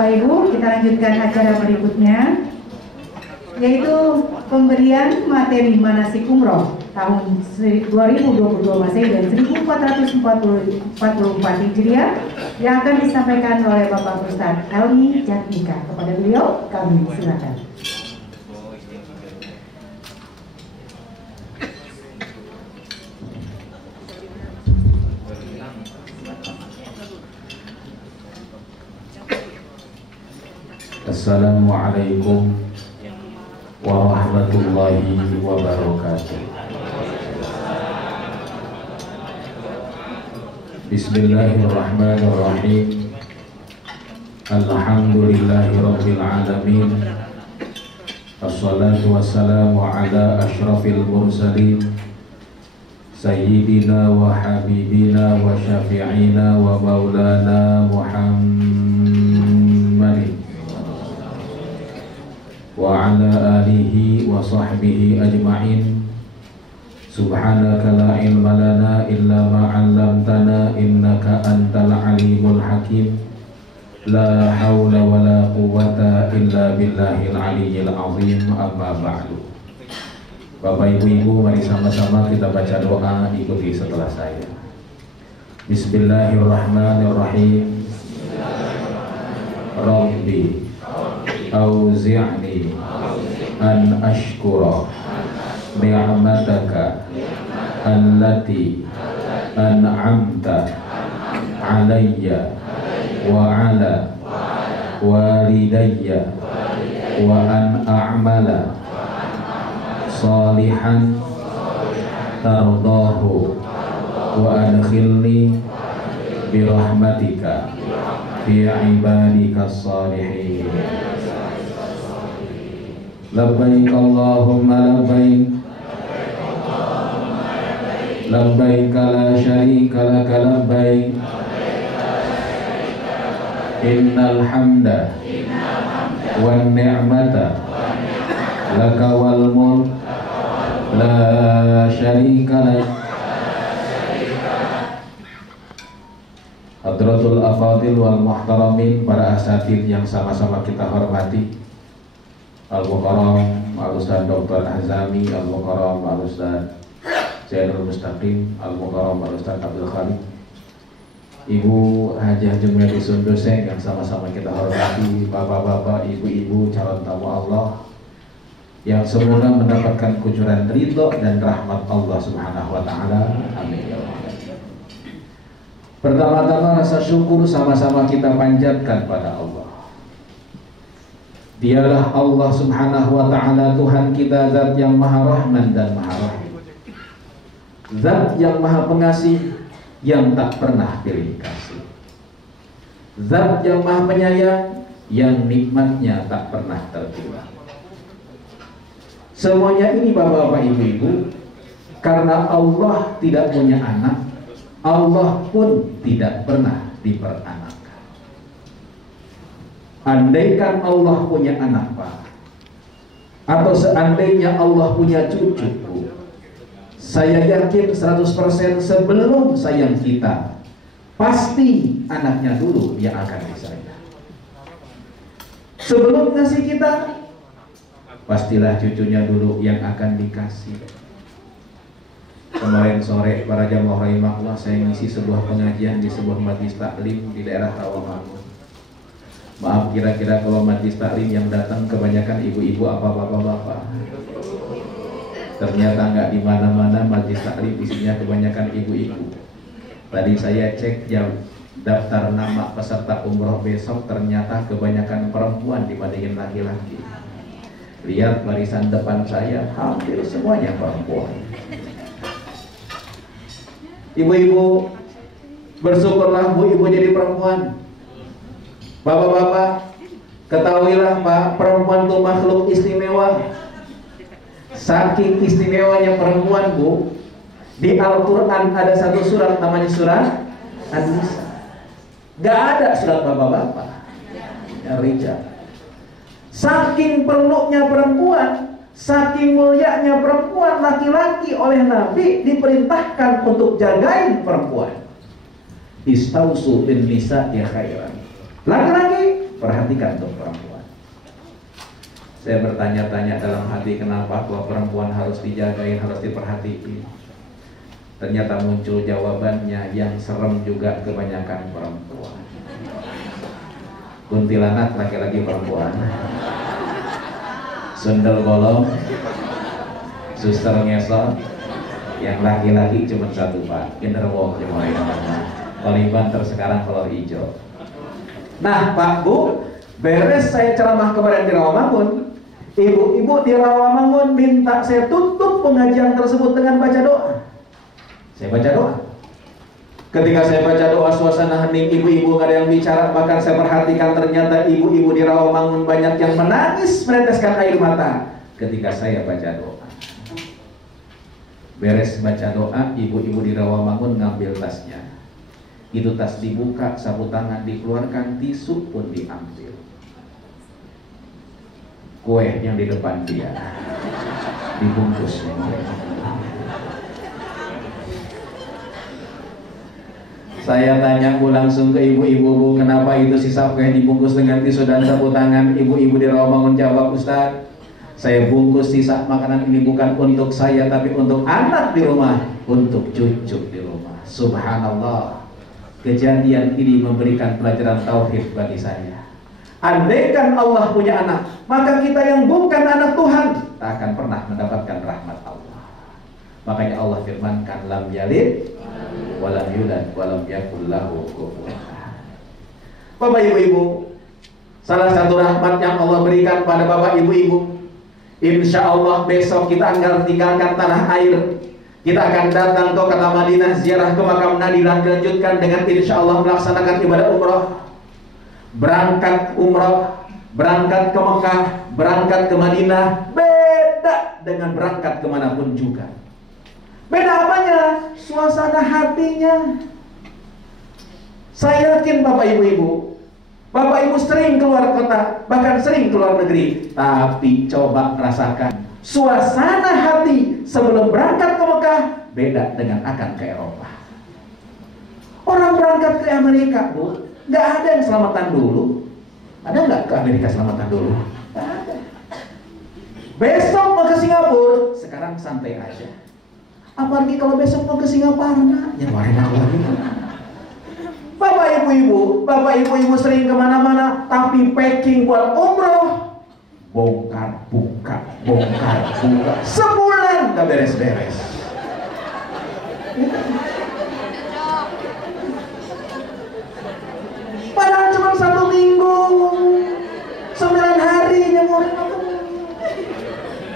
Bapak Ibu, kita lanjutkan acara berikutnya, yaitu pemberian materi manasik umroh tahun 2022 Masehi dan 1444 Hijriah yang akan disampaikan oleh Bapak Ustadz Helmi Jatmika. Kepada beliau kami silakan. Assalamualaikum warahmatullahi wabarakatuh. Bismillahirrahmanirrahim. Alhamdulillahi rabbil alamin. Assalatu wassalamu ala ashrafil mursalin Sayyidina wa habibina wa syafi'ina wa maulana Muhammadin wa ala alihi wa sahbihi ajma'in. Subhanaka la ilma lana illa ma 'allamtana innaka antal alimul hakim. La haula wa la quwwata illa billahil aliyyil azim. Amma ba'du. Bapak Ibu, mari sama-sama kita baca doa, ikuti setelah saya. Bismillahirrahmanirrahim. Rabbi auzi'ni an ashkura ni'mataka allati an'amta alayya wa ala walidayya wa an a'mala salihan tardahu wa adkhilni birahmatika fi ibadika salihin. Labbaik Allahumma labbaik, labbaik la syarika laka labbaik, innal hamda wan ni'mata laka wal mulk la syarika lak. Hadratul afadil wal muhtaramin, para asatidz yang sama-sama kita hormati, Al-Mukarram Al-Ustadz Dr. Azami, Al-Mukarram Al-Ustadz Zainul Mustaqim, Al-Mukarram Al-Ustadz Abdul Khalid, Ibu Hajah Jumiyati Sundose yang sama-sama kita hormati, bapak-bapak, ibu-ibu, calon tamu Allah yang semoga mendapatkan kucuran ridho dan rahmat Allah Subhanahu wa Ta'ala. Amin. Pertama-tama rasa syukur sama-sama kita panjatkan pada Allah. Dialah Allah Subhanahu wa Ta'ala, Tuhan kita, Zat yang Maha Rahman dan Maha Rahim, Zat yang Maha Pengasih, yang tak pernah pilih kasih, Zat yang Maha Penyayang, yang nikmatnya tak pernah terhilang. Semuanya ini bapak-bapak, ibu-ibu, karena Allah tidak punya anak, Allah pun tidak pernah diperanak. Andaikan Allah punya anak, Pak, atau seandainya Allah punya cucu, Bu, saya yakin 100% sebelum sayang kita, pasti anaknya dulu yang akan disayang. Sebelum ngasih kita, pastilah cucunya dulu yang akan dikasih. Kemarin sore para jamaah rahimahullah, saya ngisi sebuah pengajian di sebuah majlis taklim di daerah Rawamangun. Maaf, kira-kira kalau majlis taklim yang datang kebanyakan ibu-ibu apa bapak-bapak. Ternyata nggak di mana-mana majlis taklim isinya kebanyakan ibu-ibu. Tadi saya cek jam daftar nama peserta umroh besok, ternyata kebanyakan perempuan dibandingin laki-laki. Lihat barisan depan saya, hampir semuanya perempuan. Ibu-ibu, bersyukurlah Bu, ibu jadi perempuan. Bapak-bapak, ketahuilah Pak, perempuan itu makhluk istimewa. Saking istimewanya perempuan, Bu, di Al-Quran ada satu surat namanya surat An-Nisa. Gak ada surat bapak-bapak, Rijal. Saking perlunya perempuan, saking mulianya perempuan, laki-laki oleh Nabi diperintahkan untuk jagain perempuan. Istausu bin nisa ya khairan. Laki-laki Perhatikan tuh perempuan. Saya bertanya-tanya dalam hati, kenapa kalau perempuan harus dijagain, harus diperhatiin. Ternyata muncul jawabannya, yang serem juga kebanyakan perempuan. Kuntilanak laki-laki perempuan, sundel bolong, suster ngesot. Yang laki-laki cuma satu Pak, Inderwalk dimulai Kaliban sekarang kolor hijau. Nah Pak Bu, beres saya ceramah kemarin di Rawamangun, ibu-ibu di Rawamangun minta saya tutup pengajian tersebut dengan baca doa. Saya baca doa. Ketika saya baca doa, suasana hening, ibu-ibu gak ada yang bicara. Bahkan saya perhatikan ternyata ibu-ibu di Rawamangun banyak yang menangis, meneteskan air mata ketika saya baca doa. Beres baca doa, ibu-ibu di Rawamangun ngambil tasnya. Itu tas dibuka, sapu tangan dikeluarkan, tisu pun diambil. Kue yang di depan dia dibungkus. Saya tanya langsung ke ibu-ibu, Bu, kenapa itu sisa kue dibungkus dengan tisu dan sapu tangan? Ibu-ibu di Rawamangun jawab, Ustaz, saya bungkus sisa makanan ini bukan untuk saya, tapi untuk anak di rumah, untuk cucu di rumah. Subhanallah. Kejadian ini memberikan pelajaran tauhid bagi saya. Andaikan Allah punya anak, maka kita yang bukan anak Tuhan tak akan pernah mendapatkan rahmat Allah. Makanya Allah firmankan, lam yalid walam yulad walam yakul lahu kufuwan ahad. Bapak ibu-ibu, salah satu rahmat yang Allah berikan pada bapak ibu-ibu, insya Allah besok kita akan tinggalkan tanah air. Kita akan datang ke kota Madinah, ziarah ke makam Nabi, dan dilanjutkan dengan insya Allah melaksanakan ibadah umrah. Berangkat umrah, berangkat ke Mekah, berangkat ke Madinah, beda dengan berangkat kemanapun juga. Beda apanya? Suasana hatinya. Saya yakin bapak ibu-ibu, bapak ibu sering keluar kota, bahkan sering keluar negeri, tapi coba rasakan suasana hati sebelum berangkat ke Mekah beda dengan akan ke Eropa. Orang berangkat ke Amerika, Bu, nggak ada yang selamatan dulu. Ada nggak ke Amerika selamatan dulu? Nggak ada. Besok mau ke Singapura, sekarang santai aja. Apalagi kalau besok mau ke Singapura, nyewarin aku lagi. Bapak ibu-ibu sering kemana-mana, tapi packing buat umroh, bongkar buka, sebulan gak beres-beres. Padahal cuma 1 minggu, 9 hari nyemurin aku.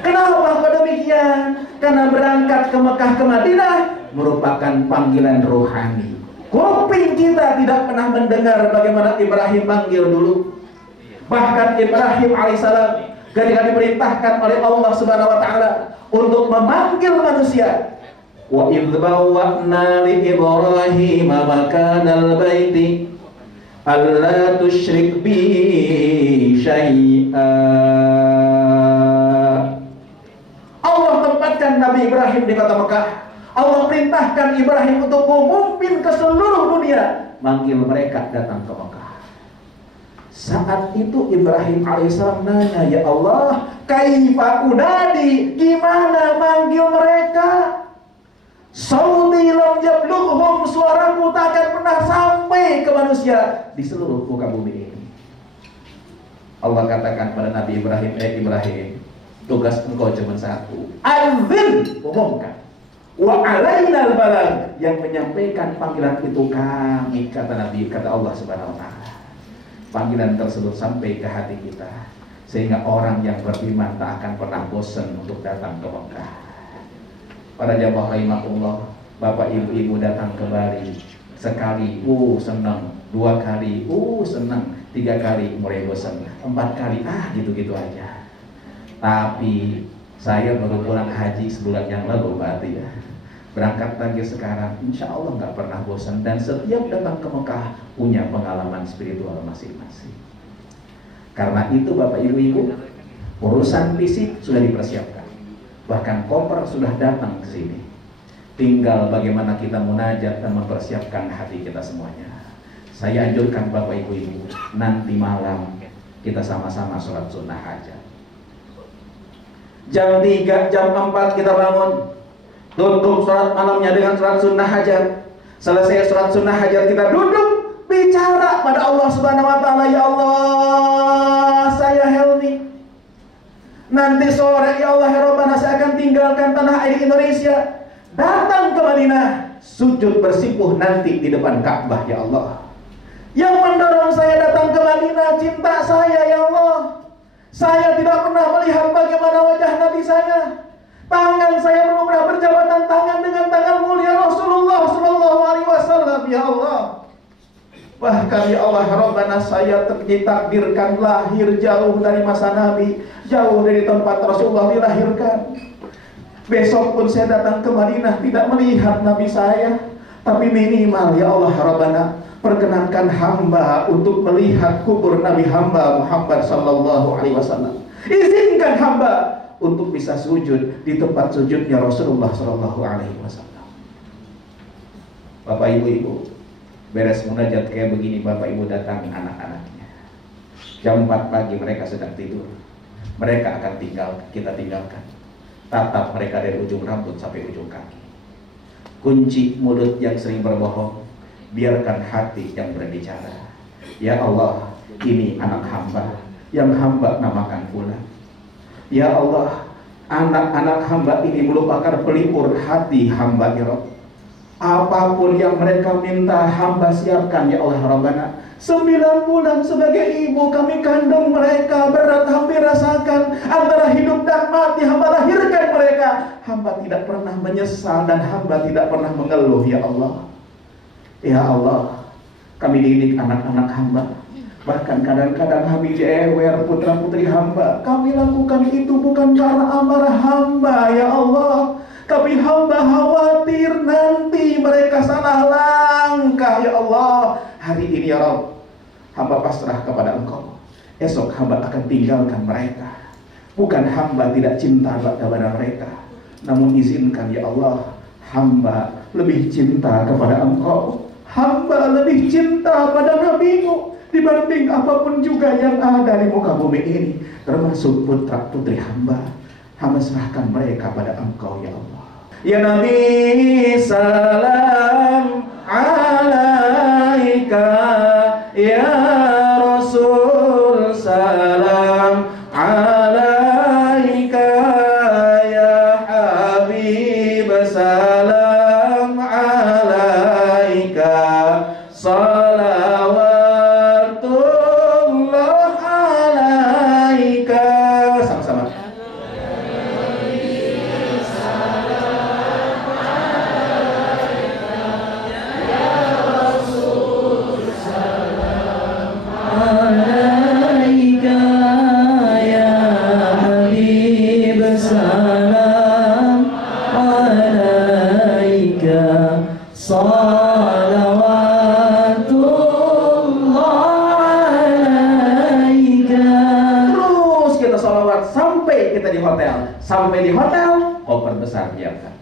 Kenapa kok demikian? Karena berangkat ke Mekah ke Madinah merupakan panggilan rohani. Kuping kita tidak pernah mendengar bagaimana Ibrahim manggil dulu. Bahkan Ibrahim alaihissalam ketika diperintahkan oleh Allah Subhanahu wa taala untuk memanggil manusia, wa idz bawwa'na li Ibrahim makanal baiti alla tusyrik bi syai'a. Allah tempatkan Nabi Ibrahim di kota Mekah. Allah perintahkan Ibrahim untuk memimpin ke seluruh dunia, manggil mereka datang ke Mekah. Saat itu Ibrahim alaihissalam nanya, ya Allah, kaifa unadi, gimana manggil mereka? Sauti lam yablughum, suaraku tak akan pernah sampai ke manusia di seluruh muka bumi ini. Allah katakan pada Nabi Ibrahim, Ibrahim, tugas engkau cuma satu, azin, umumkan. Wa alaina al-balagh, yang menyampaikan panggilan itu kami, kata Nabi, kata Allah Subhanahu wa taala. Panggilan tersebut sampai ke hati kita, sehingga orang yang beriman tak akan pernah bosan untuk datang ke Mekah. Para jamaah rahimahullah, bapak ibu-ibu datang ke Bali sekali, senang, 2 kali, senang, 3 kali mulai bosan, 4 kali, gitu-gitu aja. Tapi saya baru pulang haji sebulan yang lalu, berarti ya. Berangkat lagi sekarang, insya Allah nggak pernah bosan, dan setiap datang ke Mekah punya pengalaman spiritual masing-masing. Karena itu bapak ibu-ibu, urusan fisik sudah dipersiapkan, bahkan koper sudah datang ke sini. Tinggal bagaimana kita munajat dan mempersiapkan hati kita semuanya. Saya anjurkan Bapak Ibu, nanti malam kita sama-sama sholat sunnah hajat. Jam 3, jam 4 kita bangun, tutup sholat malamnya dengan sholat sunnah hajat. Selesai sholat sunnah hajat kita duduk bicara pada Allah Subhanahu wa Ta'ala. Ya Allah, saya Helmi, nanti sore ya Allah ya Rabbana saya akan tinggalkan tanah air Indonesia, datang ke Madinah, sujud bersimpuh nanti di depan Ka'bah ya Allah. Yang mendorong saya datang ke Madinah cinta saya ya Allah. Saya tidak pernah melihat bagaimana wajah Nabi saya. Tangan saya belum pernah berjabatan tangan dengan tangan mulia Rasulullah Sallallahu Alaihi Wasallam ya Allah. Bahkan ya Allah Rabbana saya ditakdirkan lahir jauh dari masa Nabi, jauh dari tempat Rasulullah dilahirkan. Besok pun saya datang ke Madinah tidak melihat Nabi saya, tapi minimal ya Allah Rabbana, perkenankan hamba untuk melihat kubur Nabi hamba Muhammad Sallallahu Alaihi Wasallam. Izinkan hamba untuk bisa sujud di tempat sujudnya Rasulullah Sallallahu Alaihi Wasallam. Bapak Ibu, beres munajat kayak begini, Bapak Ibu datangi anak-anaknya. Jam 4 pagi mereka sedang tidur. Mereka akan kita tinggalkan. Tatap mereka dari ujung rambut sampai ujung kaki. Kunci mulut yang sering berbohong, biarkan hati yang berbicara. Ya Allah, ini anak hamba yang hamba namakan fulan. Ya Allah, anak-anak hamba ini merupakan pelipur hati hamba ya Rabb. Apapun yang mereka minta hamba siapkan ya Allah Rabbana. 9 bulan sebagai ibu kami kandung mereka, berat hampir rasakan, antara hidup dan mati hamba lahirkan mereka. Hamba tidak pernah menyesal dan hamba tidak pernah mengeluh ya Allah. Ya Allah, kami didik anak-anak hamba. Bahkan kadang-kadang kami jewer putra putri hamba. Kami lakukan itu bukan karena amarah hamba ya Allah, tapi hamba khawatir nanti mereka salah langkah ya Allah. Hari ini ya Rabb, hamba pasrah kepada Engkau. Esok hamba akan tinggalkan mereka. Bukan hamba tidak cinta kepada mereka, namun izinkan ya Allah, hamba lebih cinta kepada Engkau. Hamba lebih cinta pada Nabi-Mu dibanding apapun juga yang ada di muka bumi ini, termasuk putra putri hamba. Hamba serahkan mereka pada Engkau ya Allah. Ya Nabi salam alaika, ya Rasul salam alaika, ya Habib salam alaika, salawatullah alaika. Sama-sama. Sampai di hotel, koper besar siapkan.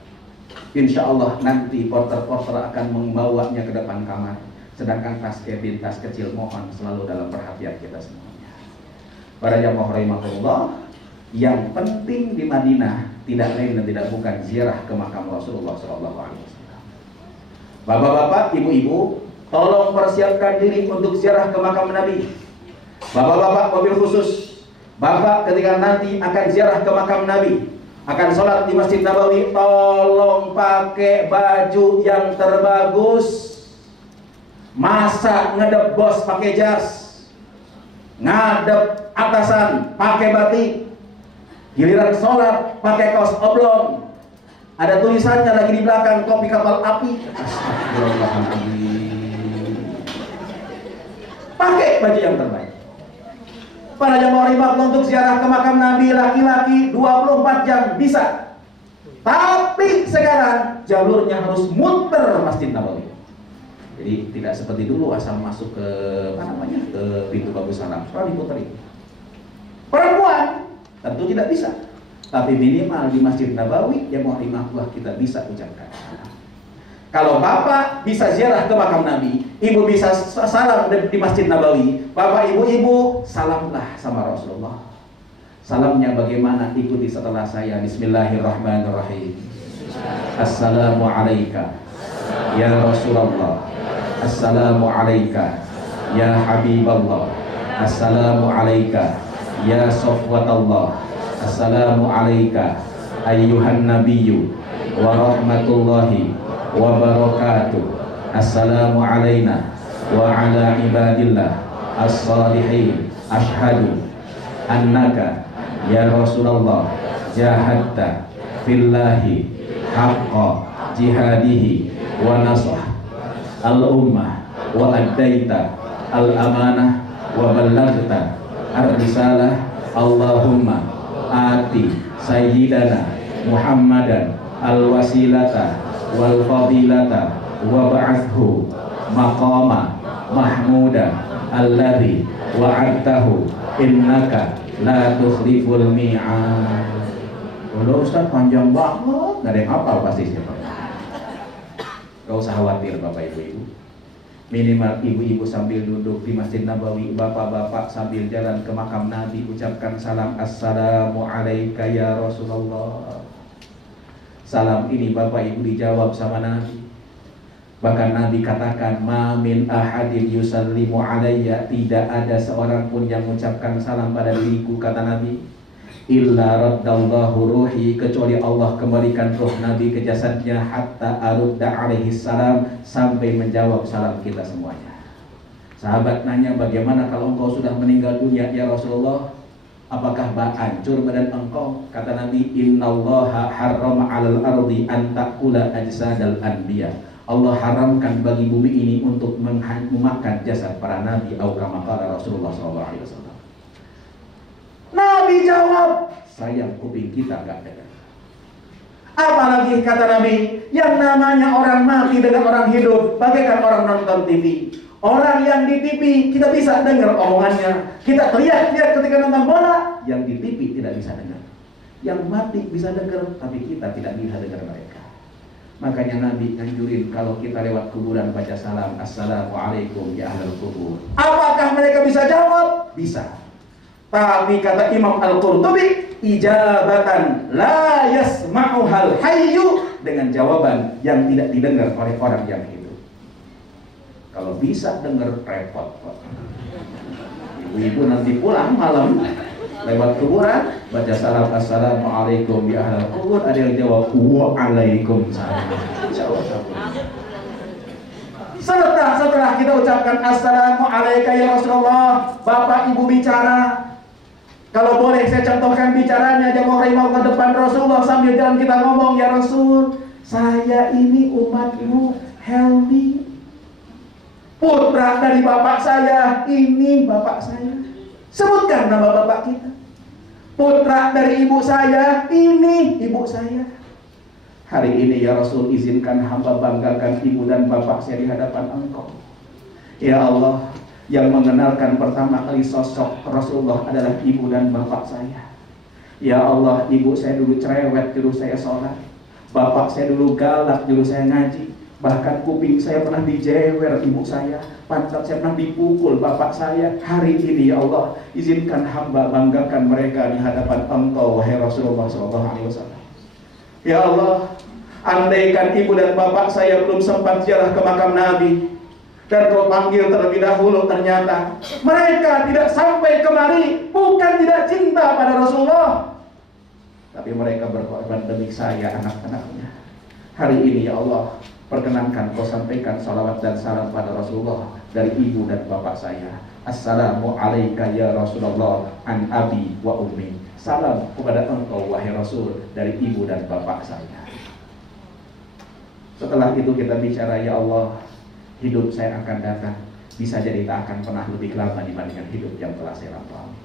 Insya Allah nanti porter-porter akan membawanya ke depan kamar. Sedangkan tas cabin, tas kecil mohon selalu dalam perhatian kita semuanya. Para jamaah rahimahullah, yang penting di Madinah tidak lain dan tidak bukan ziarah ke makam Rasulullah SAW. Bapak-bapak, ibu-ibu, tolong persiapkan diri untuk ziarah ke makam Nabi. Bapak-bapak mobil khusus, Bapak ketika nanti akan ziarah ke makam Nabi, akan sholat di Masjid Nabawi, tolong pakai baju yang terbagus. Masa ngedep bos pakai jas, ngadep atasan pakai batik, giliran sholat pakai kaos oblong, ada tulisannya lagi di belakang kopi kapal api. Astagfirullahaladzim. Pakai baju yang terbaik. Para jamaah rahimahullah, untuk ziarah ke makam Nabi laki-laki 24 jam bisa. Tapi sekarang jalurnya harus muter Masjid Nabawi. Jadi tidak seperti dulu asal masuk ke ke pintu Bagus Salam, sekarang diputerin. Perempuan tentu tidak bisa, tapi minimal di Masjid Nabawi jamaah rahimahullah kita bisa ucapkan. Kalau bapak bisa ziarah ke makam Nabi, Ibu bisa salam di Masjid Nabawi. Bapak ibu-ibu, salamlah sama Rasulullah. Salamnya bagaimana? Ikuti setelah saya. Bismillahirrahmanirrahim. Assalamu alayka ya Rasulullah. Assalamu alayka ya Habiballah. Assalamu alayka ya Safwatallah. Assalamu alayka ayyuhan nabiyyu wa rahmatullahi wa barakatuh. Assalamu alayna wa ala ibadillah as-salihin. Ashhadu annaka ya Rasulullah jahadta fillahi haqqa jihadihi wa nasah al-ummah wa addaita al-amanah wa ballagta ar-risalah. Allahumma ati sayyidana Muhammadan al-wasilata wal fadilata wa ba'athu maqama mahmuda alladhi wa'adtahu innaka la tukhliful mi'ad. Udah Ustaz, panjang banget, nggak ada yang hafal pasti siapa. Gak usah khawatir Bapak Ibu-ibu. Minimal ibu-ibu sambil duduk di Masjid Nabawi, bapak-bapak sambil jalan ke makam Nabi ucapkan salam. Assalamu alayka ya Rasulullah. Salam ini Bapak Ibu dijawab sama Nabi. Bahkan Nabi katakan, ma min ahadin yusallimu alayya, tidak ada seorang pun yang mengucapkan salam pada diriku, kata Nabi, illa raddallahu ruhi, kecuali Allah kembalikan ruh Nabi ke jasadnya, hatta arudda alaihi salam, sampai menjawab salam kita semuanya. Sahabat nanya, bagaimana kalau engkau sudah meninggal dunia ya Rasulullah? Apakah hancur badan engkau? Kata Nabi, innallaha harrama 'alal ardi an ta'kula ajsadal anbiya. Allah haramkan bagi bumi ini untuk memakan jasad para nabi, atau kama qala Rasulullah SAW. Nabi jawab, sayang kuping kita gak dengar. Apalagi kata Nabi, yang namanya orang mati dengan orang hidup bagaikan orang nonton TV. Orang yang di TV kita bisa dengar omongannya, kita teriak-teriak ketika nonton bola, yang di TV tidak bisa dengar. Yang mati bisa dengar, tapi kita tidak bisa dengar mereka. Makanya Nabi anjurin kalau kita lewat kuburan baca salam, assalamualaikum ya ahlul kubur. Apakah mereka bisa jawab? Bisa. Tapi kata Imam Al-Qurtubi, ijabatan la yasma'uhal hayyu, dengan jawaban yang tidak didengar oleh orang yang hidup. Kalau bisa dengar repot. Ibu-ibu nanti pulang malam lewat kuburan baca salam, assalamualaikum ya ahlul kubur, ada yang jawab waalaikumsalam. Setelah kita ucapkan assalamualaikum ya Rasulullah, Bapak Ibu bicara. Kalau boleh saya contohkan bicaranya jamaah rahimahullah depan Rasulullah sambil jalan kita ngomong, ya Rasul, saya ini umatmu, Helmi, putra dari bapak saya, ini bapak saya. Sebutkan nama bapak kita. Putra dari ibu saya, ini ibu saya. Hari ini ya Rasul, izinkan hamba banggakan ibu dan bapak saya di hadapan engkau. Ya Allah, yang mengenalkan pertama kali sosok Rasulullah adalah ibu dan bapak saya. Ya Allah, ibu saya dulu cerewet, dulu saya sholat. Bapak saya dulu galak, dulu saya ngaji. Bahkan kuping saya pernah dijewer ibu saya, pantat saya pernah dipukul bapak saya. Hari ini ya Allah, izinkan hamba banggakan mereka di hadapan engkau, wahai Rasulullah SAW. Ya Allah, andaikan ibu dan bapak saya belum sempat ziarah ke makam Nabi dan kau panggil terlebih dahulu, ternyata mereka tidak sampai kemari, bukan tidak cinta pada Rasulullah, tapi mereka berkorban demi saya, anak-anaknya. Hari ini ya Allah, perkenankan kau sampaikan salawat dan salam pada Rasulullah dari ibu dan bapak saya. Assalamu alayka ya Rasulullah an abi wa ummi. Salam kepada engkau wahai Rasul dari ibu dan bapak saya. Setelah itu kita bicara, ya Allah, hidup saya akan datang, bisa jadi tak akan pernah lebih lama dibandingkan hidup yang telah saya lampaui.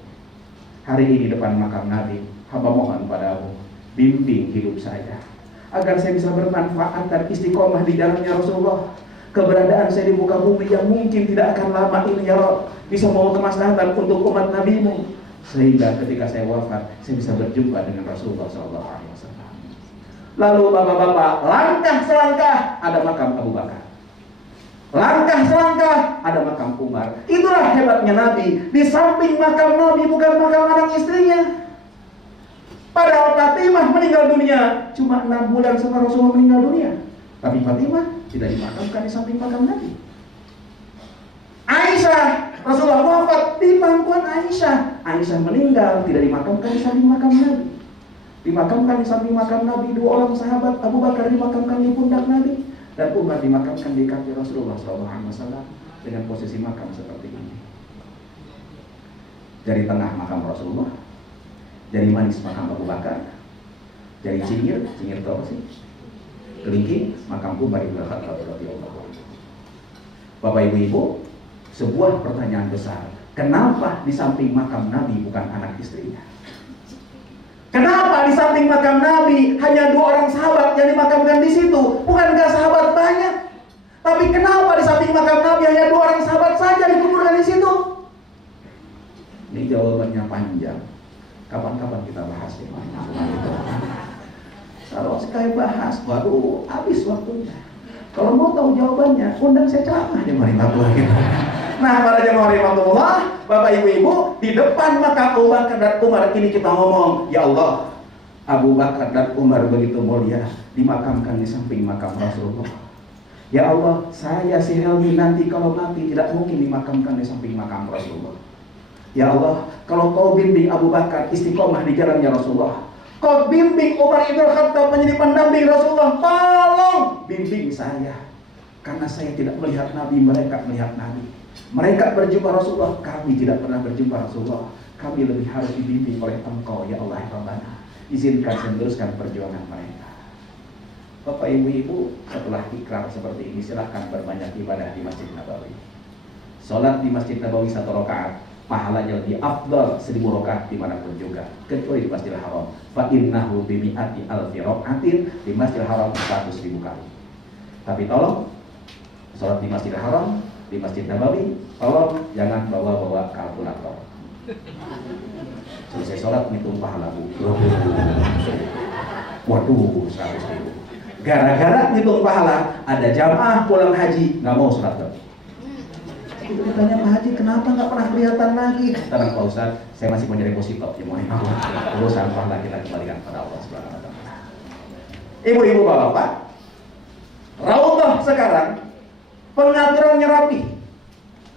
Hari ini depan makam Nabi, hamba mohon padamu, bimbing hidup saya agar saya bisa bermanfaat dan istiqomah di jalannya Rasulullah. Keberadaan saya di muka bumi yang mungkin tidak akan lama ini ya Rabb, bisa membawa kemaslahatan untuk umat Nabi-Mu, sehingga ketika saya wafat saya bisa berjumpa dengan Rasulullah SAW. Lalu bapak-bapak, langkah selangkah ada makam Abu Bakar. Langkah selangkah ada makam Umar. Itulah hebatnya Nabi. Di samping makam Nabi bukan makam anak istrinya. Padahal Fatimah meninggal dunia cuma 6 bulan setelah Rasulullah meninggal dunia. Tapi Fatimah tidak dimakamkan di samping makam Nabi. Aisyah, Rasulullah wafat di pangkuan Aisyah. Aisyah meninggal tidak dimakamkan di samping makam Nabi. Dimakamkan di samping makam Nabi 2 orang sahabat. Abu Bakar dimakamkan di pundak Nabi, dan Umar dimakamkan di kaki Rasulullah SAW dengan posisi makam seperti ini. Jari tengah makam Rasulullah, jari manis makam Abu Bakar, jari cingir itu apa sih? Kelingking makam Umar ibn Khattab radhiyallahu anhu. Bapak Ibu, sebuah pertanyaan besar. Kenapa di samping makam Nabi bukan anak istrinya? Kenapa di samping makam Nabi hanya 2 orang sahabat yang dimakamkan di situ? Bukankah sahabat banyak? Tapi kenapa di samping makam Nabi hanya 2 orang sahabat saja dikuburkan di situ? Ini jawabannya panjang. Kapan-kapan kita bahas ya. Kalau sekali bahas, waduh, habis waktunya. Kalau mau tahu jawabannya, undang saya ceramah di Mari Papua kita. Nah, para jemaah rahimahullah, Bapak Ibu-ibu, di depan makam Abu Bakar dan Umar ini kita ngomong, ya Allah, Abu Bakar dan Umar begitu mulia dimakamkan di samping makam Rasulullah. Ya Allah, saya si Helmi nanti kalau mati tidak mungkin dimakamkan di samping makam Rasulullah. Ya Allah, kalau kau bimbing Abu Bakar istiqomah di jalannya Rasulullah, kau bimbing Umar ibn Khattab menjadi pendamping Rasulullah, tolong bimbing saya, karena saya tidak melihat Nabi, mereka melihat Nabi. Mereka berjumpa Rasulullah, kami tidak pernah berjumpa Rasulullah. Kami lebih harus dibimbing oleh Engkau, ya Allah ya Rabbana. Izinkan meneruskan perjuangan mereka. Bapak Ibu, setelah ikrar seperti ini, silahkan berbanyak ibadah di Masjid Nabawi. Salat di Masjid Nabawi 1 rakaat, pahalanya lebih afdal 1000 rakaat dimanapun juga, kecuali di Masjidil Haram. Fa innahu bi mi'ati alfi rakaatin, di Masjidil Haram 100.000 kali. Tapi tolong, salat di Masjidil Haram, di Masjid Nabawi, tolong jangan bawa-bawa kalkulator. Selesai sholat ngitung pahala Bu. Waduh, 100.000. Gara-gara ngitung pahala, ada jamaah pulang haji nggak mau sholat lagi. Itu ditanya Pak Haji, kenapa nggak pernah kelihatan lagi? Tenang Pak Ustaz, saya masih punya deposito. Urusan pahala kita kembalikan pada Allah Subhanahu wa Ta'ala. Ibu-ibu, bapak-bapak, Raudhah sekarang pengaturannya rapi,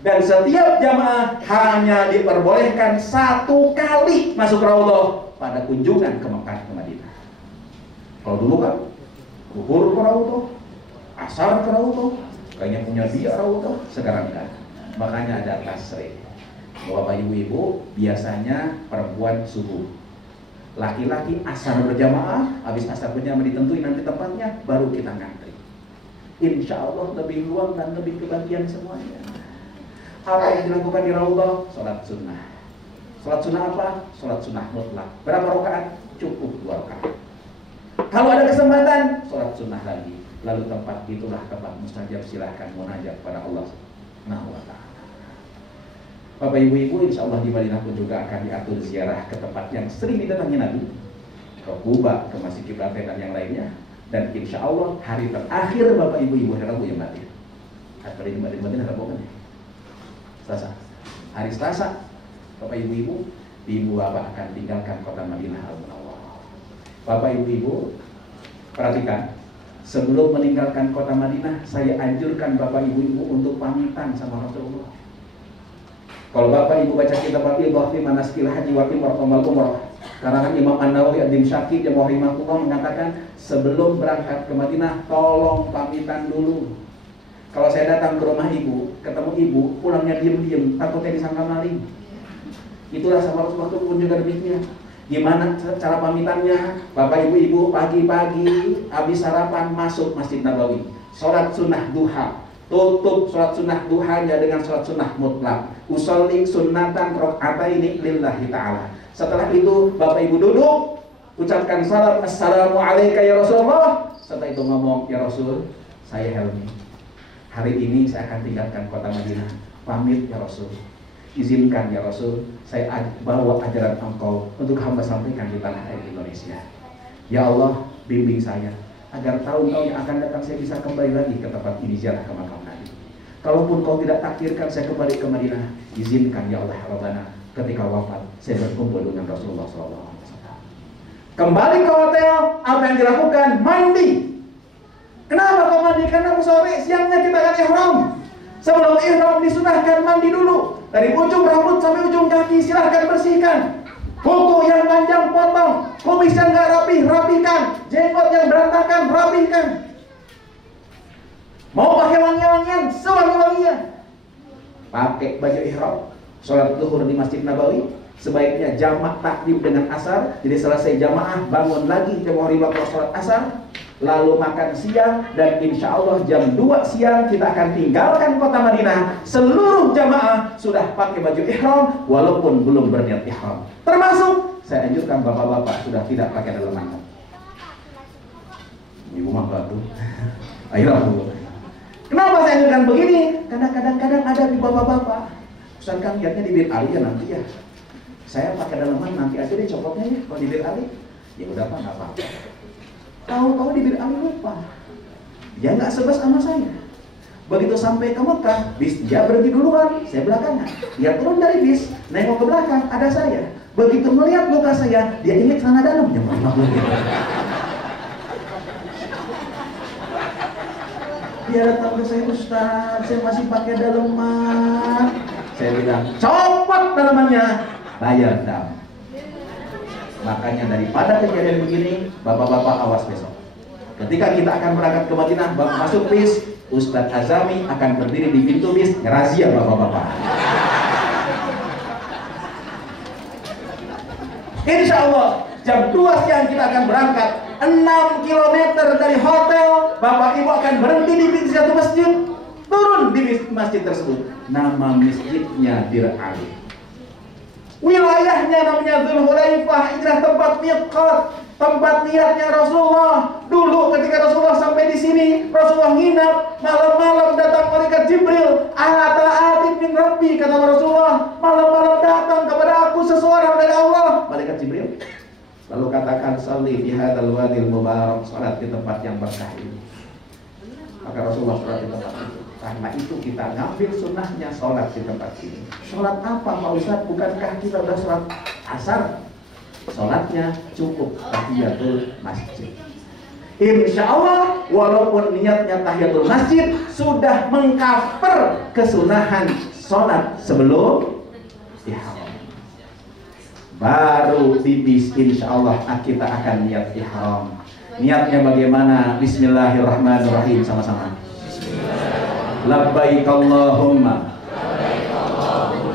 dan setiap jamaah hanya diperbolehkan 1 kali masuk Raudhah pada kunjungan ke Mekah ke Madinah. Kalau dulu kan zuhur ke Raudhah, asar ke Raudhah, kayaknya punya dia Raudhah. Sekarang enggak. Makanya ada tasrih. Bapak Ibu, biasanya perempuan subuh, laki-laki asar berjamaah, habis asar berjamaah ditentuin nanti tempatnya, baru kita ngantri. Insya Allah lebih luang dan lebih kebagian semuanya. Apa yang dilakukan di Raudhah? Sholat sunnah. Sholat sunnah apa? Sholat sunnah mutlak. Berapa rakaat? Cukup 2 rakaat. Kalau ada kesempatan, sholat sunnah lagi. Lalu tempat itulah tempat mustajab, silahkan munajat pada Allah Subhanahu wa Ta'ala. Bapak Ibu, insya Allah di Madinah pun juga akan diatur ziarah ke tempat yang sering didatangi Nabi, ke Quba, ke Masjid Qiblatain dan yang lainnya. Dan insya Allah hari terakhir Bapak Ibu hari Rabu yang mati. Hari di Madinah Rabu kan? Selasa. Hari Selasa, Bapak Ibu, Bapak akan tinggalkan kota Madinah Al-Munawwarah. Bapak Ibu, perhatikan, sebelum meninggalkan kota Madinah, saya anjurkan Bapak Ibu untuk pamitan sama Rasulullah. Kalau Bapak Ibu baca kitab Al-Idah fi Manasikil Haji wa Umrah, karangan Imam An-Nawawi Ad-Dimsyaqi rahimahullah mengatakan, sebelum berangkat ke Madinah, tolong pamitan dulu. Kalau saya datang ke rumah ibu, ketemu ibu, pulangnya diem-diem, takutnya disangka maling. Itulah sama Rasulullah pun juga demikian. Gimana cara pamitannya? Bapak Ibu pagi-pagi habis sarapan masuk Masjid Nabawi, sholat sunnah duha, tutup sholat sunnah duhanya dengan sholat sunnah mutlak. Usolli sunnatan rok'ataini lillahi ta'ala. Setelah itu Bapak Ibu duduk, ucapkan salam, assalamualaikum ya Rasulullah. Setelah itu ngomong, ya Rasul, saya Helmi, hari ini saya akan tinggalkan kota Madinah, pamit ya Rasul. Izinkan ya Rasul, saya bawa ajaran Engkau untuk hamba sampaikan di tanah air Indonesia. Ya Allah, bimbing saya agar tahun-tahun yang akan datang saya bisa kembali lagi ke tempat ini, ziarah ke makam Nabi. Kalaupun kau tidak takdirkan saya kembali ke Madinah, izinkan ya Allah Rabbana, ketika wafat saya berkumpul dengan Rasulullah SAW. Kembali ke hotel, apa yang dilakukan? Mandi. Kenapa kau mandi? Karena sore siangnya kita akan ihram. Sebelum ihram disunahkan mandi dulu. Dari ujung rambut sampai ujung kaki silahkan bersihkan. Kuku yang panjang potong, kumis yang gak rapi rapikan, jenggot yang berantakan rapikan. Mau pakai wangi-wangian, sewangi-wangian. Pakai baju ihram, sholat zuhur di Masjid Nabawi, sebaiknya jamak takdim dengan asar. Jadi selesai jamaah bangun lagi jamaah riba sholat asar, lalu makan siang, dan insya Allah jam 2 siang kita akan tinggalkan kota Madinah. Seluruh jamaah sudah pakai baju ihram walaupun belum berniat ihram. Termasuk saya anjurkan bapak-bapak sudah tidak pakai daleman. Ibu mah batu. Ayo. Kenapa saya anjurkan begini? Karena kadang-kadang ada di bapak-bapak, Ustaz kan lihatnya di Bir Ali ya nanti ya. Saya pakai daleman nanti aja deh copotnya ya kalau di Bir Ali. Ya udah Pak, nggak apa-apa. Tahu-tahu di Bir Ali lupa. Dia nggak sebes sama saya. Begitu sampai ke Mekah, bis dia berhenti duluan, saya belakangan. Dia turun dari bis, nengok ke belakang, ada saya. Begitu melihat muka saya, dia ingat celana dalamnya. Dia datang ke saya, Ustaz, saya masih pakai daleman. Saya bilang, copot dalemannya, bayar dam. Makanya daripada kejadian begini, bapak-bapak awas besok. Ketika kita akan berangkat ke Madinah, masuk bis, Ustadz Azami akan berdiri di pintu bis, ngerazia bapak-bapak. Insya Allah jam 2 siang kita akan berangkat. 6 km dari hotel, bapak ibu akan berhenti di satu masjid. Turun di masjid tersebut. Nama masjidnya Bir Ali. Wilayahnya namanya Dzulhulaifah, inilah tempat miqat, tempat niatnya Rasulullah. Dulu ketika Rasulullah sampai di sini, Rasulullah nginap, malam-malam datang malaikat Jibril. Ata atin min Rabbi, kata Rasulullah, malam-malam datang kepada aku seseorang dari Allah, malaikat Jibril. Lalu katakan, salli di hadzal wadil mubarak, salat di tempat yang berkah ini. Maka Rasulullah salat di tempat itu. Karena itu kita ngambil sunnahnya sholat di tempat ini. Sholat apa Pak Ustadz? Bukankah kita udah sholat asar? Sholatnya cukup tahiyatul masjid. Insya Allah walaupun niatnya tahiyatul masjid sudah mengcover kesunahan sholat sebelum ihram. Baru di bis insya Allah kita akan niat ihram. Niatnya bagaimana? Bismillahirrahmanirrahim sama-sama. Labbaik Allahumma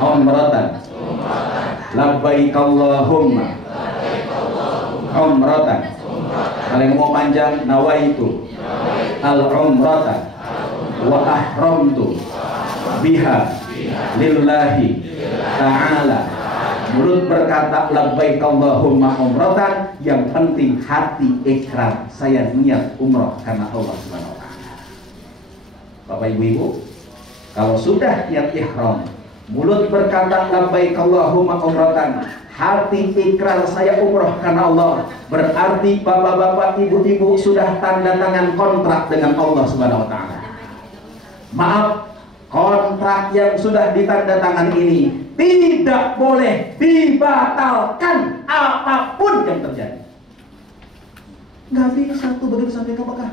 umratan. Labbaik Allahumma umratan. Kalau yang mau panjang, nawaitu al-umrata wa ahramtu biha lillahi ta'ala. Mulut berkata labbaik Allahumma umratan, yang penting hati ikrar, saya niat umrah karena Allah Subhanahu wa taala. Bapak Ibu, kalau sudah niat ihram, mulut berkata labbaik Allahumma umratan, hati ikrar saya umrah karena Allah, berarti bapak-bapak, ibu-ibu sudah tanda tangan kontrak dengan Allah Subhanahu wa taala. Maaf, kontrak yang sudah ditandatangan ini tidak boleh dibatalkan apapun yang terjadi. Nggak bisa tuh begitu sampai ke Mekah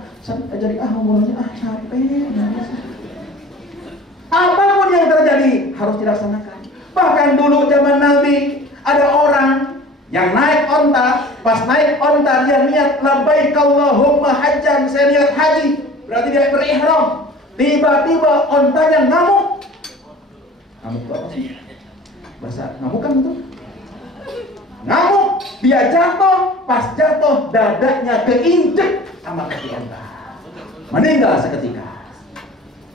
jadi umrohnya capek, nggak bisa. Apapun yang terjadi harus dilaksanakan. Bahkan dulu zaman Nabi ada orang yang naik onta, pas naik onta dia niat labbaik Allahumma hajjan, saya niat haji, berarti dia berihram. Tiba-tiba ontanya ngamuk. Ngamuk itu apa sih? Bahasa ngamuk kan itu? Ngamuk, dia jatuh, pas jatuh dadanya keinjek sama kaki onta, meninggal seketika.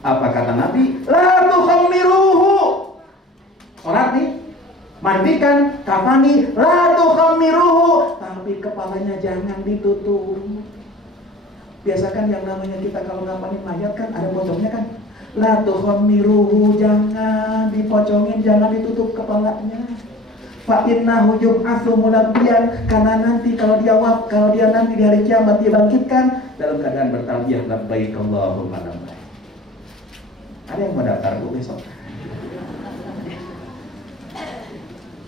Apa kata Nabi? La tukhammiruhu. Sholat nih, mandikan, kafani, la tukhammiruhu, tapi kepalanya jangan ditutup. Biasakan yang namanya kita kalau ngapain mayat kan ada pocongnya kan. La tukhammiruhu, jangan dipocongin, jangan ditutup kepalanya. Fa innahu yub'atsu mulabbiyan, karena nanti kalau dia nanti di hari kiamat dia bangkitkan dalam keadaan bertalbiyah labbaik Allahumma labbaik. Ada yang mau daftar Bu besok?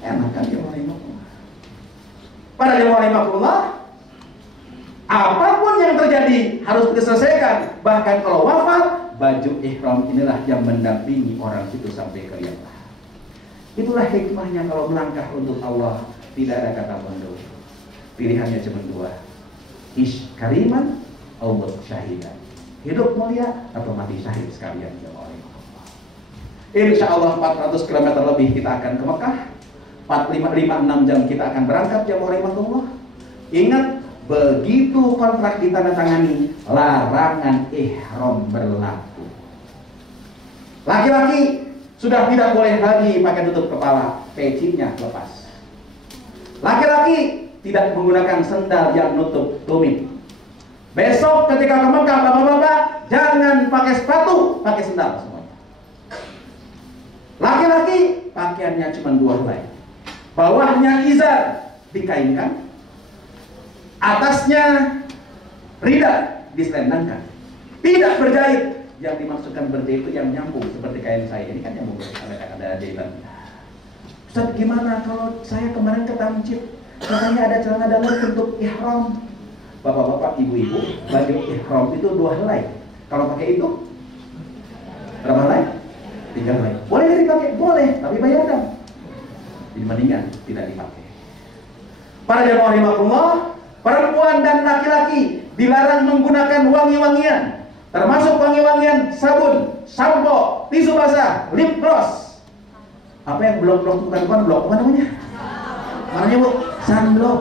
Enak kan jemaah rahimakumullah. Para jemaah rahimakumullah, apapun yang terjadi harus diselesaikan. Bahkan kalau wafat, baju ihram inilah yang mendampingi orang itu sampai ke liang lahat. Itulah hikmahnya kalau melangkah untuk Allah. Tidak ada kata mundur. Pilihannya cuma dua. Ish kariman atau syahidan. Hidup mulia atau mati syahid sekalian. Insya Allah 400 km lebih kita akan ke Mekah. 4-5-6 jam kita akan berangkat jemaah rahimakumullah. Ingat, begitu kontrak ditandatangani, larangan ihram berlaku. Laki-laki sudah tidak boleh lagi pakai tutup kepala, pecinya lepas. Laki-laki tidak menggunakan sendal yang nutup tumit. Besok ketika ke Mekah, bapak-bapak jangan pakai sepatu, pakai sendal semuanya. Laki-laki pakaiannya cuma 2 helai. Bawahnya izar dikainkan, atasnya rida diselendangkan, tidak berjahit. Yang dimaksudkan berjahit itu yang nyambung seperti kain saya ini kan nyambung, ada jahitan. Ustaz, gimana kalau saya kemarin ke Tamcid, katanya ada celana dalam untuk ihram. Bapak-bapak, ibu-ibu, baju ihram itu 2 helai. Kalau pakai itu berapa helai? 3 helai. Boleh dipakai? Boleh, tapi bayar dong. Jadi mendingan tidak dipakai. Para jemaah rahimakumullah, perempuan dan laki-laki dilarang menggunakan wangi-wangian, termasuk wangi-wangian sabun, sampo, tisu basah, lip gloss. Apa yang blok-blok, bukan blok, apa namanya? Mananya Bu? Sunblock.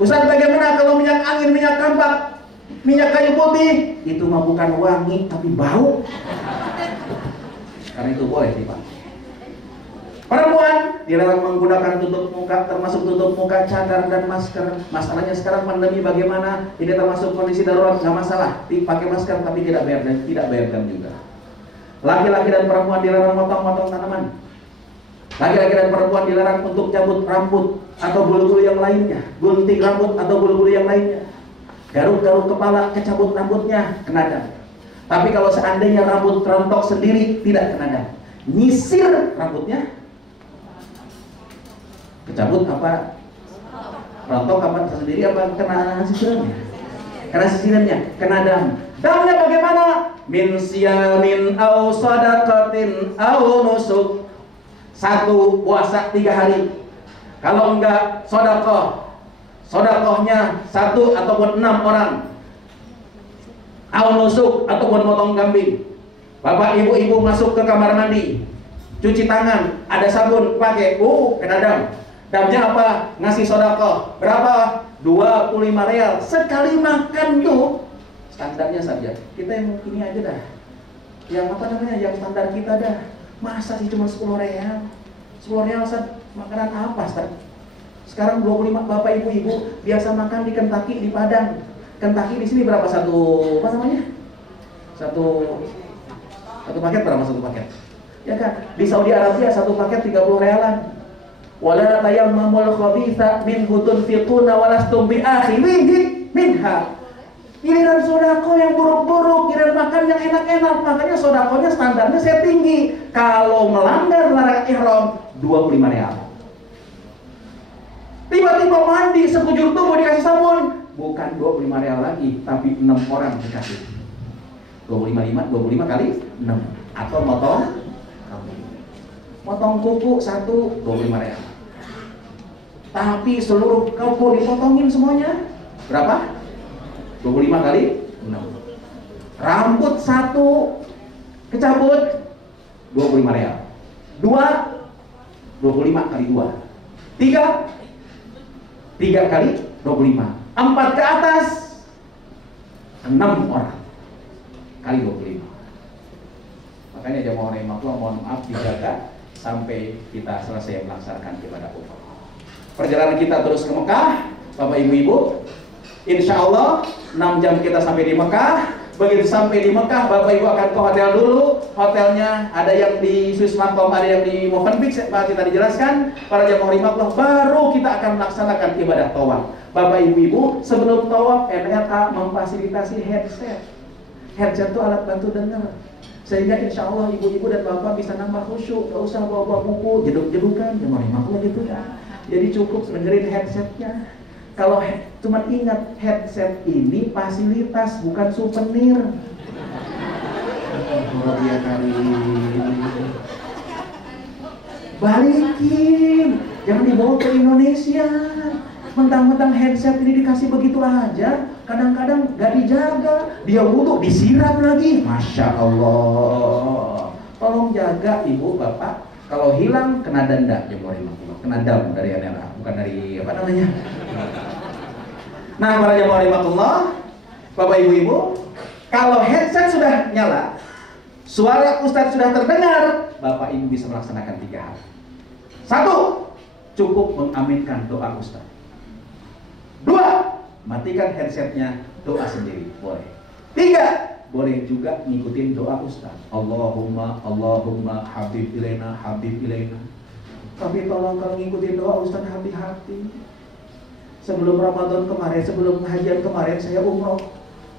Ustaz, bagaimana kalau minyak angin, minyak kampak, minyak kayu putih? Itu mah bukan wangi, tapi bau. Karena itu boleh dipakai. Perempuan dilarang menggunakan tutup muka, termasuk tutup muka, cadar dan masker. Masalahnya sekarang pandemi bagaimana? Ini termasuk kondisi darurat, nggak masalah. Pakai masker tapi tidak bayarkan juga. Laki-laki dan perempuan dilarang motong-motong tanaman. Laki-laki dan perempuan dilarang untuk cabut rambut atau bulu-bulu yang lainnya, gunting rambut atau bulu-bulu yang lainnya. Garuk-garuk kepala, kecabut rambutnya, kena dam. Tapi kalau seandainya rambut rontok sendiri, tidak kena dam. Nyisir rambutnya, kecabut apa? Rontok apa sendiri apa kena sisirannya? Kena sisirannya, kena dam. Damnya bagaimana? Min siyamin au sadaqatin au nusuk. 1 puasa 3 hari. Kalau enggak sedekah, sedekahnya 1 ataupun 6 orang. Au nusuk ataupun potong kambing. Bapak ibu-ibu masuk ke kamar mandi, cuci tangan, ada sabun pakai, kena dam. Damnya apa? Ngasih sedekah. Berapa? 25 real sekali makan tuh. Standarnya saja. Kita yang ini aja dah. Yang apa namanya? Yang standar kita dah. Masa sih cuma 10 real? 10 real Ustaz, makanan apa Ustaz? Sekarang 25 bapak ibu-ibu biasa makan di Kentucky, di Padang. Kentucky di sini berapa apa namanya? Satu paket berapa satu paket? Ya kan? Di Saudi Arabia 1 paket 30 realan. Wala tayammamul khabitha minhu tunfiquna walastum bi'akhirihi minha. Giliran sodako yang buruk-buruk, giliran makan yang enak-enak. Makanya sodakonya standarnya saya tinggi. Kalau melanggar larangan ihram 25 real. Tiba-tiba mandi sekujur tubuh dikasih sabun, bukan 25 real lagi, tapi 6 orang dikasih. 25 kali 6. Atau motong kuku 1 25 real. Tapi seluruh kuku dipotongin semuanya berapa? 25 kali 6. Rambut 1 kecabut 25 real. 2 25 kali 2. 3 kali 25. 4 ke atas 6 orang kali 25. Makanya jemaah rahimakumullah, mohon maaf dijaga sampai kita selesai melaksanakan ibadah umrah. Perjalanan kita terus ke Mekah, Bapak Ibu-ibu. Insya Allah 6 jam kita sampai di Mekah. Begitu sampai di Mekah, Bapak Ibu akan ke hotel dulu. Hotelnya ada yang di Swiss Makom, ada yang di Movenpick, kita dijelaskan. Para jemaah rahimakumullah, baru kita akan melaksanakan ibadah tawaf. Bapak Ibu, sebelum tawaf MRA memfasilitasi headset. Headset itu alat bantu dengar. Sehingga insya Allah ibu-ibu dan bapak bisa nambah khusyuk, gak usah bawa buku, jeduk-jedukan, jangan makhluk gitu kan. Jadi cukup dengerin headsetnya. Kalau cuma ingat headset ini fasilitas bukan souvenir. Dia kali balikin, jangan dibawa ke Indonesia. Mentang-mentang headset ini dikasih begitu aja, kadang-kadang gak dijaga, dia wudhu disiram lagi. Masya Allah. Tolong jaga ibu bapak. Kalau hilang kena denda, kena dam dari anak, bukan dari apa namanya. Nah, para jamaah rahimakumullah, bapak ibu-ibu, kalau headset sudah nyala, suara Ustadz sudah terdengar, bapak ibu bisa melaksanakan 3 hal. 1, cukup mengaminkan doa Ustadz. 2, matikan headsetnya, doa sendiri, boleh. 3, boleh juga ngikutin doa Ustaz. Allahumma habib ilaina. Tapi tolong kalau ngikutin doa Ustaz hati-hati. Sebelum Ramadan kemarin, sebelum hajian kemarin saya umroh.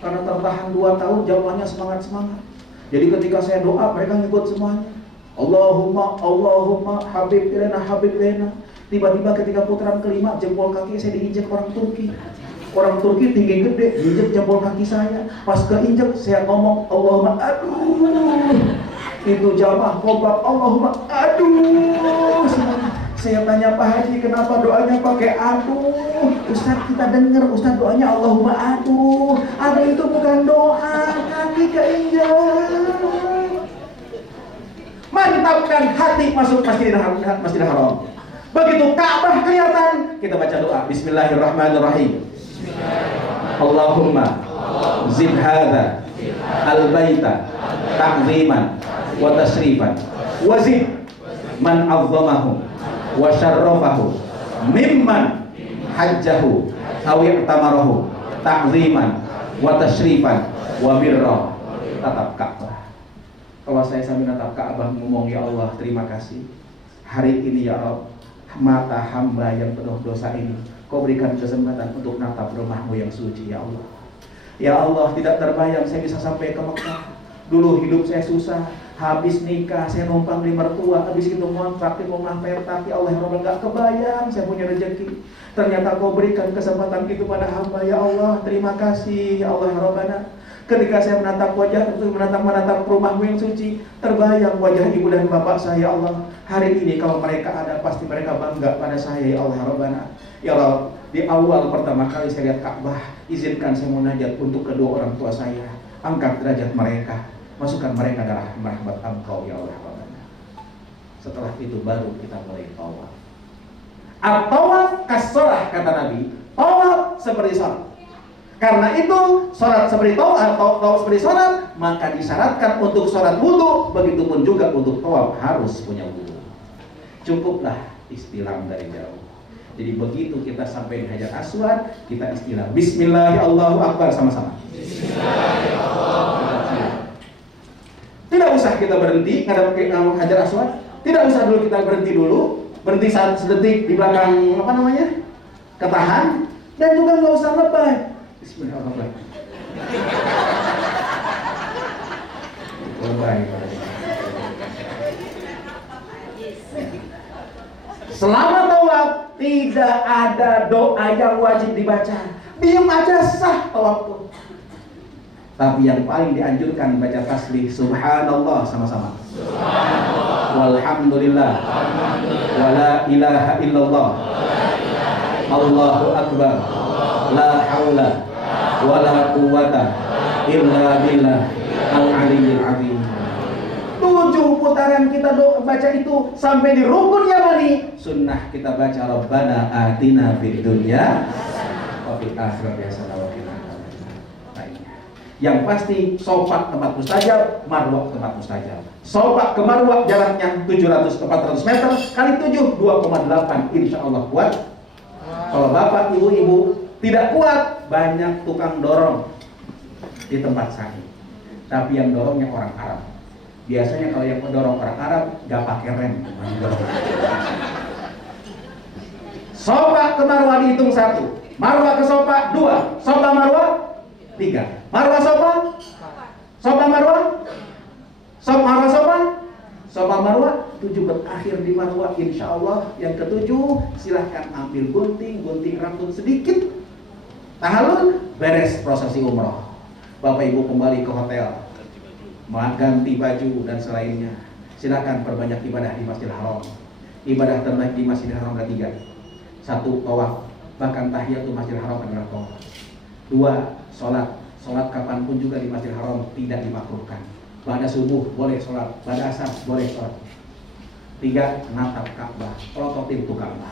Karena tertahan 2 tahun jamaahnya semangat-semangat. Jadi ketika saya doa mereka ngikut semuanya. Allahumma habib ilaina. Tiba-tiba ketika putaran kelima jempol kaki saya diinjek orang Turki. Orang Turki tinggi gede, injek jempol kaki saya. Pas keinjek saya ngomong Allahumma aduh. Itu jamaah kompak Allahumma aduh. Saya tanya Pak Haji kenapa doanya pakai aduh? Ustaz kita dengar Ustaz doanya Allahumma aduh. Aduh itu bukan doa, kaki keinjek. Mantapkan hati masuk Masjidil Haram. Begitu Ka'bah kelihatan, kita baca doa. Bismillahirrahmanirrahim. Allahumma zid hadza al-baita ta'ziman wa tashrifan wa zid man 'azzamahu wa syarrafahu mimman hajjahu aw i'tamarahu ta'ziman wa tashrifan wa birra. Tatap Ka'bah. Kalau saya sambil natap Ka'bah ngomong ya Allah terima kasih hari ini ya Rabb, mata hamba yang penuh dosa ini Kau berikan kesempatan untuk natap rumahmu yang suci ya Allah. Ya Allah, tidak terbayang saya bisa sampai ke Mekah. Dulu hidup saya susah, habis nikah saya numpang di mertua, habis itu ngontrak di rumah petak. Ya Allah, nggak kebayang saya punya rezeki. Ternyata Kau berikan kesempatan itu pada hamba ya Allah. Terima kasih ya Allah Rabbana. Ketika saya menatap wajah untuk menatap rumahmu yang suci, terbayang wajah ibu dan bapak saya ya Allah. Hari ini kalau mereka ada pasti mereka bangga pada saya ya Allah Rabbana. Ya Allah, di awal pertama kali saya lihat Ka'bah, izinkan saya munajat untuk kedua orang tua saya. Angkat derajat mereka, masukkan mereka dalam rahmat Engkau ya Allah Rabbana. Setelah itu baru kita mulai tawaf. At-tawaf kas-shalah kata Nabi, tawaf seperti salat. Karena itu salat seperti tawaf atau tawaf seperti salat, maka disyaratkan untuk salat wudu, begitupun juga untuk tawaf harus punya wudu. Cukuplah istilam dari jauh. Jadi begitu kita sampai di Hajar Aswad, kita istilah Bismillahirrahmanirrahim sama-sama. Bismillahirrahmanirrahim. Tidak usah kita berhenti ngadap ke Hajar Aswad. Tidak usah dulu kita berhenti dulu, berhenti sedetik di belakang apa namanya? Ketahan, dan juga nggak usah lebay. Bismillahirrahmanirrahim. Lebay. Selama tawaf tidak ada doa yang wajib dibaca. Diam aja sah tawaf tuh. Tapi yang paling dianjurkan baca tasbih subhanallah sama-sama. Subhanallah. Walhamdulillah. Wala ilaha illallah. Allahu akbar. La haula wala quwwata illa billah al-aliyyil azim. 7 putaran kita baca itu sampai di rukun yamani. Sunnah kita baca Rabbana atina fid dunya wa fil akhirati hasanah wa qina adzabannar. Yang pasti sopat tempat mustajab, marwah tempat mustajab. Sopat ke marwah jaraknya 700 ke 400 meter kali 7 2,8 insyaallah kuat. Kalau bapak ibu-ibu tidak kuat, banyak tukang dorong di tempat saya. Tapi yang dorongnya orang Arab. Biasanya kalau yang mendorong orang Arab gak pakai rem. Sofa ke marwah dihitung 1, marwah ke sofa 2, sofa marwah 3, marwah sofa marwah Safa Marwah, 7 berakhir di Marwah, insya Allah. Yang ke-7, silahkan ambil gunting rambut sedikit. Tahallul, beres prosesi umroh. Bapak Ibu kembali ke hotel, ganti baju dan selainnya. Silahkan perbanyak ibadah di Masjidil Haram. Ibadah terbaik di Masjidil Haram ada 3. 1, tawaf, bahkan tahiyatul Masjidil Haram adalah tawaf. 2, sholat kapanpun juga di Masjidil Haram tidak dimakruhkan. Pada subuh boleh sholat, pada asar boleh sholat. 3, natap Ka'bah, pelotot pintu Ka'bah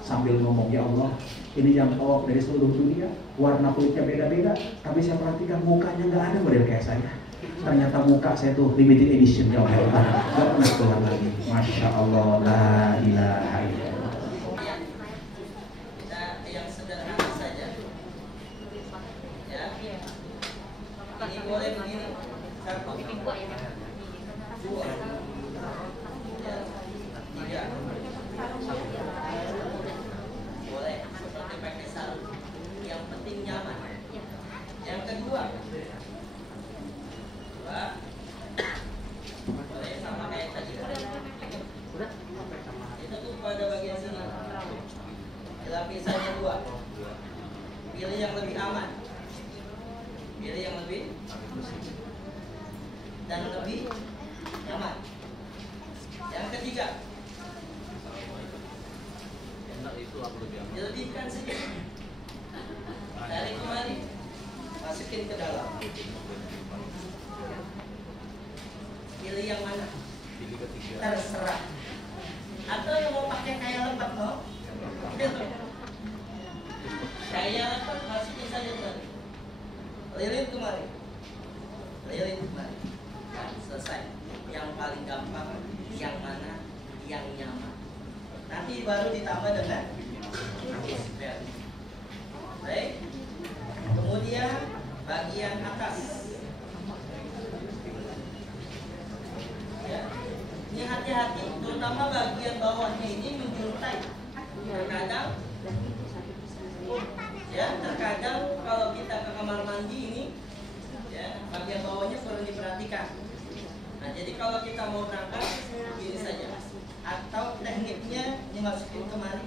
sambil ngomong, ya Allah, ini yang tawaf dari seluruh dunia, warna kulitnya beda-beda, tapi saya perhatikan mukanya nggak ada model kayak saya. Ternyata muka saya tuh limited edition, ya Allah, nggak pernah keluar lagi. Masya Allah, la ilaha illallah. Yang sederhana saja, ya. Ini boleh begini, 1, 2, ya, 3. Boleh seperti pakai sarung, yang penting nyaman. Yang kedua, boleh sama kayak tadi. Itu tuh pada bagian sini. Lapisannya 2. Pilih yang lebih aman. Pilih yang lebih dan lebih nyaman. Yang ketiga, dilebihkan sedikit dari kemari, masukin ke dalam. Pilih yang mana? Terserah. Atau yang mau pakai kayak lempat, no? Kayak lempat, masukin saja kemari. Lilin kemari. Nah, selesai. Yang paling gampang, yang mana? Yang nyaman. Nanti baru ditambah dengan belt. Baik. Kemudian bagian atas. Ya. Ini hati-hati, terutama bagian bawahnya ini menjuntai. Terkadang kalau kita ke kamar mandi ini, ya, bagian bawahnya perlu diperhatikan. Nah, jadi kalau kita mau berangkat, gini saja. Atau tekniknya dimasukin kemari,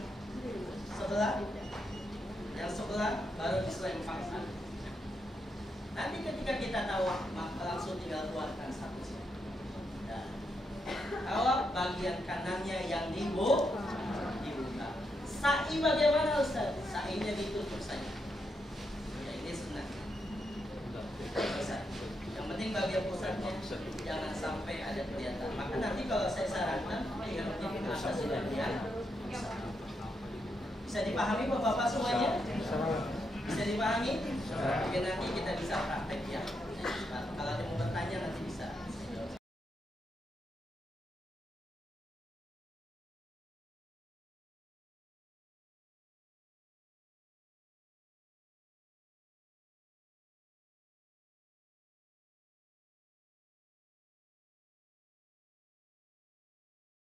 yang sebelah baru diselempangkan. Nanti ketika kita tahu, maka langsung tinggal keluarkan satu. Nah, kalau bagian kanannya yang dibuka. Sa'i bagaimana Ustaz? Sa'inya ditutup saja. Ya, ini sunnah. Yang penting bagian pusatnya jangan sampai ada kelihatan. Maka nanti kalau saya sarankan, yang penting atas bagian. Bisa dipahami Bapak-bapak semuanya? Bisa dipahami? Oke, nanti kita bisa praktek.